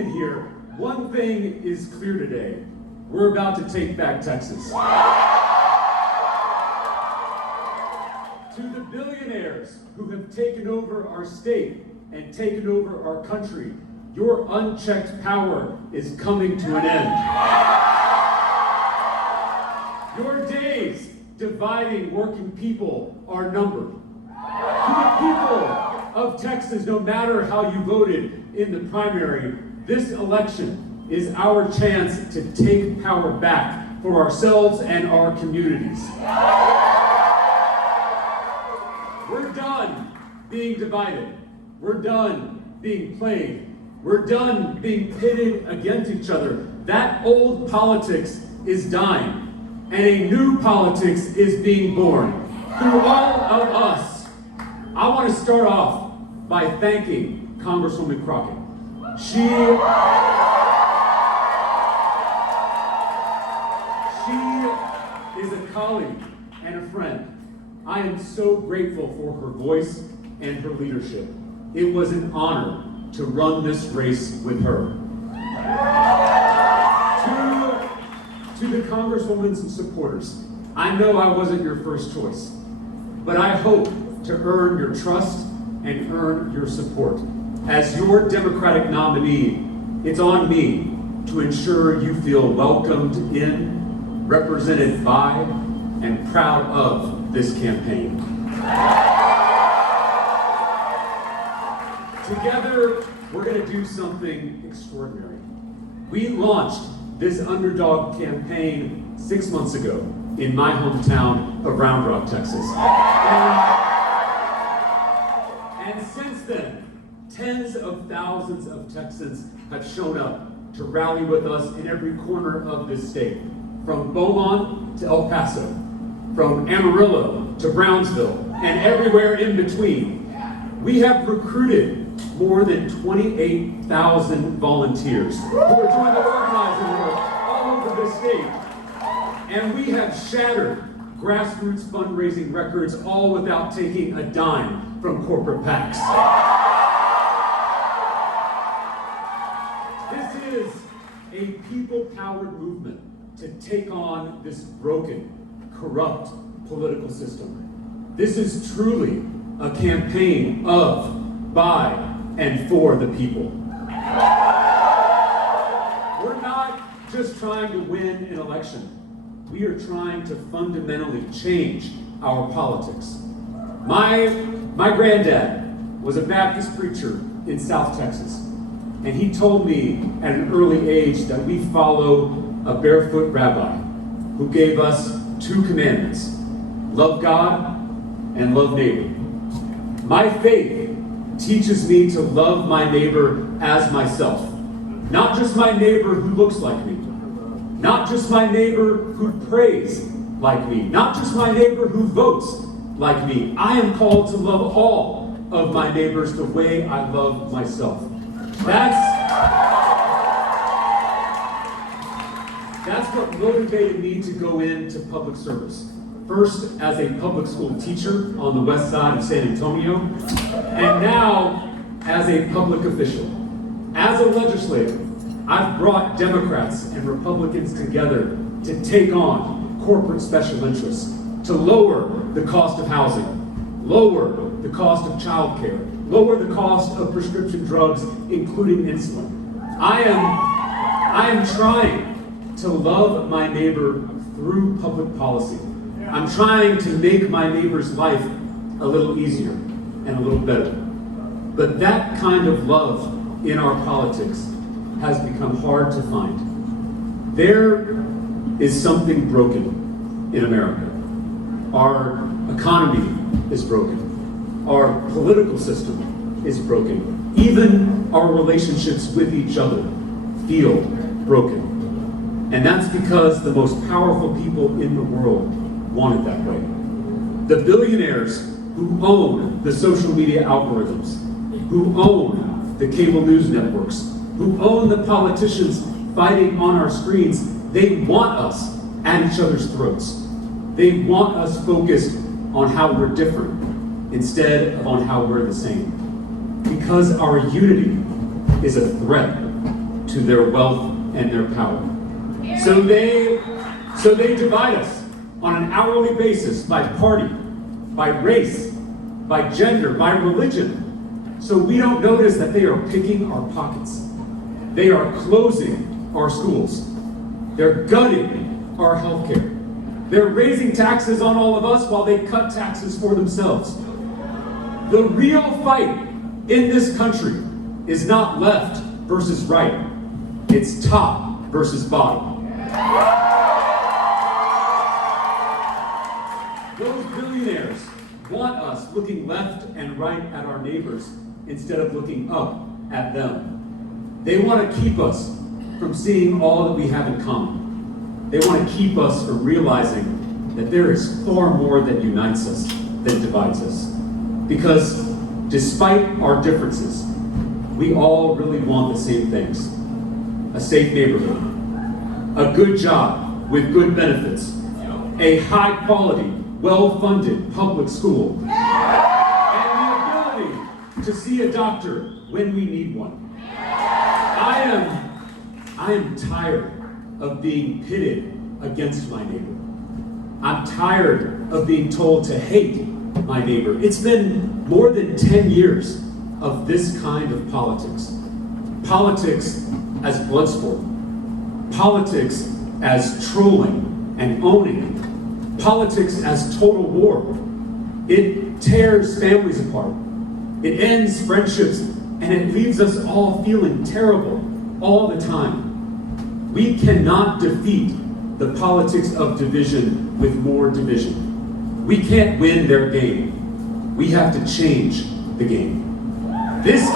in here, one thing is clear today. We're about to take back Texas. To the billionaires who have taken over our state and taken over our country, your unchecked power is coming to an end. Your days dividing working people are numbered. To the people of Texas, no matter how you voted in the primary, this election is our chance to take power back for ourselves and our communities. We're done being divided. We're done being played. We're done being pitted against each other. That old politics is dying, and a new politics is being born through all of us. I want to start off by thanking Congresswoman Crockett. She is a colleague and a friend. I am so grateful for her voice and her leadership. It was an honor to run this race with her. To the Congresswoman's supporters, I know I wasn't your first choice, but I hope to earn your trust and earn your support. As your Democratic nominee, it's on me to ensure you feel welcomed in, represented by, and proud of this campaign. Together, we're going to do something extraordinary. We launched this underdog campaign 6 months ago in my hometown of Round Rock, Texas. And since then, tens of thousands of Texans have shown up to rally with us in every corner of this state, from Beaumont to El Paso, from Amarillo to Brownsville, and everywhere in between. We have recruited more than 28,000 volunteers who are doing the organizing work all over the state. And we have shattered grassroots fundraising records, all without taking a dime from corporate PACs. This is a people-powered movement to take on this broken, corrupt political system. This is truly a campaign of, by, and for the people. We're not just trying to win an election. We are trying to fundamentally change our politics. My granddad was a Baptist preacher in South Texas, and he told me at an early age that we follow a barefoot rabbi who gave us 2 commandments: love God and love neighbor. My faith teaches me to love my neighbor as myself. Not just my neighbor who looks like me. Not just my neighbor who prays like me. Not just my neighbor who votes like me. I am called to love all of my neighbors the way I love myself. That's what motivated me to go into public service. First as a public school teacher on the west side of San Antonio, and now as a public official. As a legislator, I've brought Democrats and Republicans together to take on corporate special interests, to lower the cost of housing, lower the cost of childcare, lower the cost of prescription drugs, including insulin. I am trying to love my neighbor through public policy. I'm trying to make my neighbor's life a little easier and a little better. But that kind of love in our politics has become hard to find. There is something broken in America. Our economy is broken. Our political system is broken. Even our relationships with each other feel broken. And that's because the most powerful people in the world want it that way. The billionaires who own the social media algorithms, who own the cable news networks, who own the politicians fighting on our screens, they want us at each other's throats. They want us focused on how we're different instead of on how we're the same. Because our unity is a threat to their wealth and their power. So they divide us on an hourly basis by party, by race, by gender, by religion. So we don't notice that they are picking our pockets. They are closing our schools. They're gutting our healthcare. They're raising taxes on all of us while they cut taxes for themselves. The real fight in this country is not left versus right. It's top versus bottom. Those billionaires want us looking left and right at our neighbors instead of looking up at them. They want to keep us from seeing all that we have in common. They want to keep us from realizing that there is far more that unites us than divides us. Because despite our differences, we all really want the same things. A safe neighborhood, a good job with good benefits, a high quality, well-funded public school, and the ability to see a doctor when we need one. I am tired of being pitted against my neighbor. I'm tired of being told to hate my neighbor. It's been more than 10 years of this kind of politics. Politics as blood sport. Politics as trolling and owning. Politics as total war. It tears families apart. It ends friendships, and it leaves us all feeling terrible all the time. We cannot defeat the politics of division with more division. We can't win their game. We have to change the game. This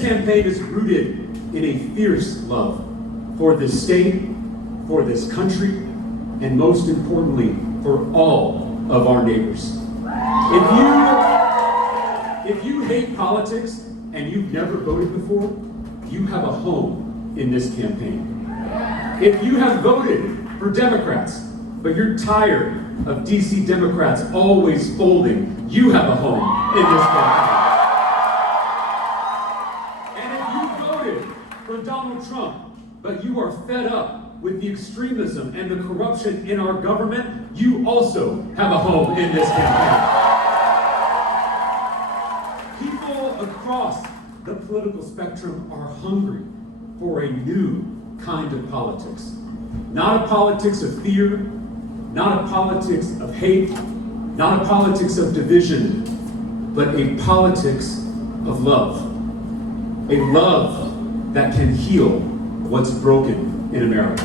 campaign is rooted in a fierce love for this state, for this country, and most importantly, for all of our neighbors. If you hate politics and you've never voted before, you have a home in this campaign. If you have voted for Democrats, but you're tired of DC Democrats always folding, you have a home in this campaign. And if you voted for Donald Trump, but you are fed up with the extremism and the corruption in our government, you also have a home in this campaign. People across the political spectrum are hungry for a new kind of politics. Not a politics of fear, not a politics of hate, not a politics of division, but a politics of love. A love that can heal what's broken in America.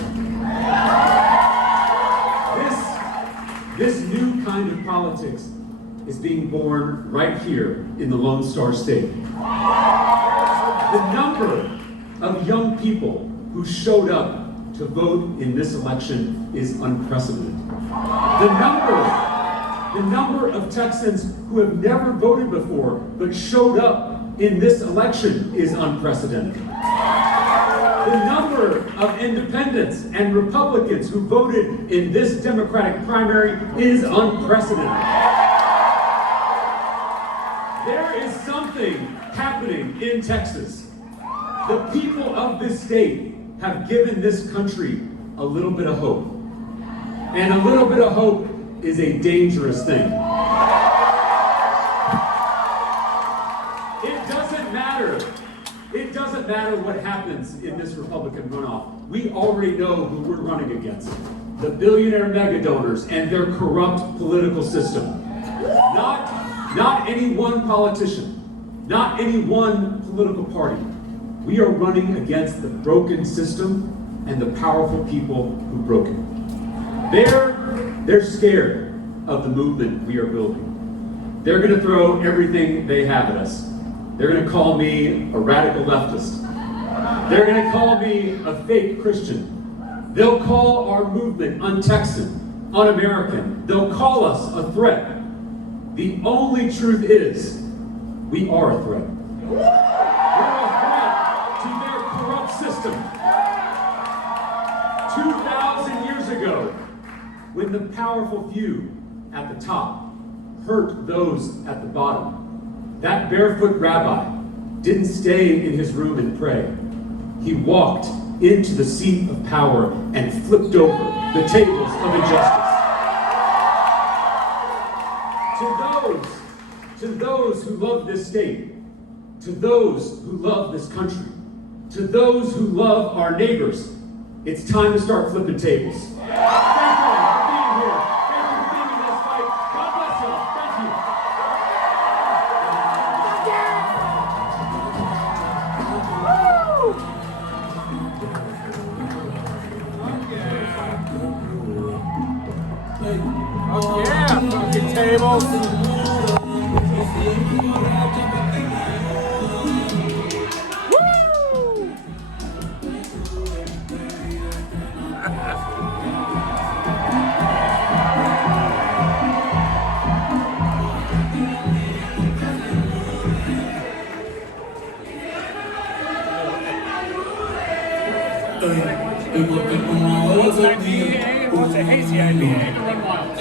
This new kind of politics is being born right here in the Lone Star State. The number of young people who showed up to vote in this election is unprecedented. The number of Texans who have never voted before but showed up in this election is unprecedented. The number of independents and Republicans who voted in this Democratic primary is unprecedented. There is something happening in Texas. The people of this state have given this country a little bit of hope. And a little bit of hope is a dangerous thing. It doesn't matter what happens in this Republican runoff. We already know who we're running against. The billionaire mega donors and their corrupt political system. Not any one politician, not any one political party. We are running against the broken system and the powerful people who broke it. They're scared of the movement we are building. They're going to throw everything they have at us. They're going to call me a radical leftist. They're going to call me a fake Christian. They'll call our movement un-Texan, un-American. They'll call us a threat. The only truth is, we are a threat. We're a threat to their corrupt system. 2,000 years ago, when the powerful few at the top hurt those at the bottom, that barefoot rabbi didn't stay in his room and pray. he walked into the seat of power and flipped over the tables of injustice. To those who love this state, to those who love this country, to those who love our neighbors, it's time to start flipping tables. Thank you for being here. Thank you for being in this fight. God bless you. Thank you. Oh yeah, fucking tables. What's that DEA? What's the Hazy IDA? Run wild.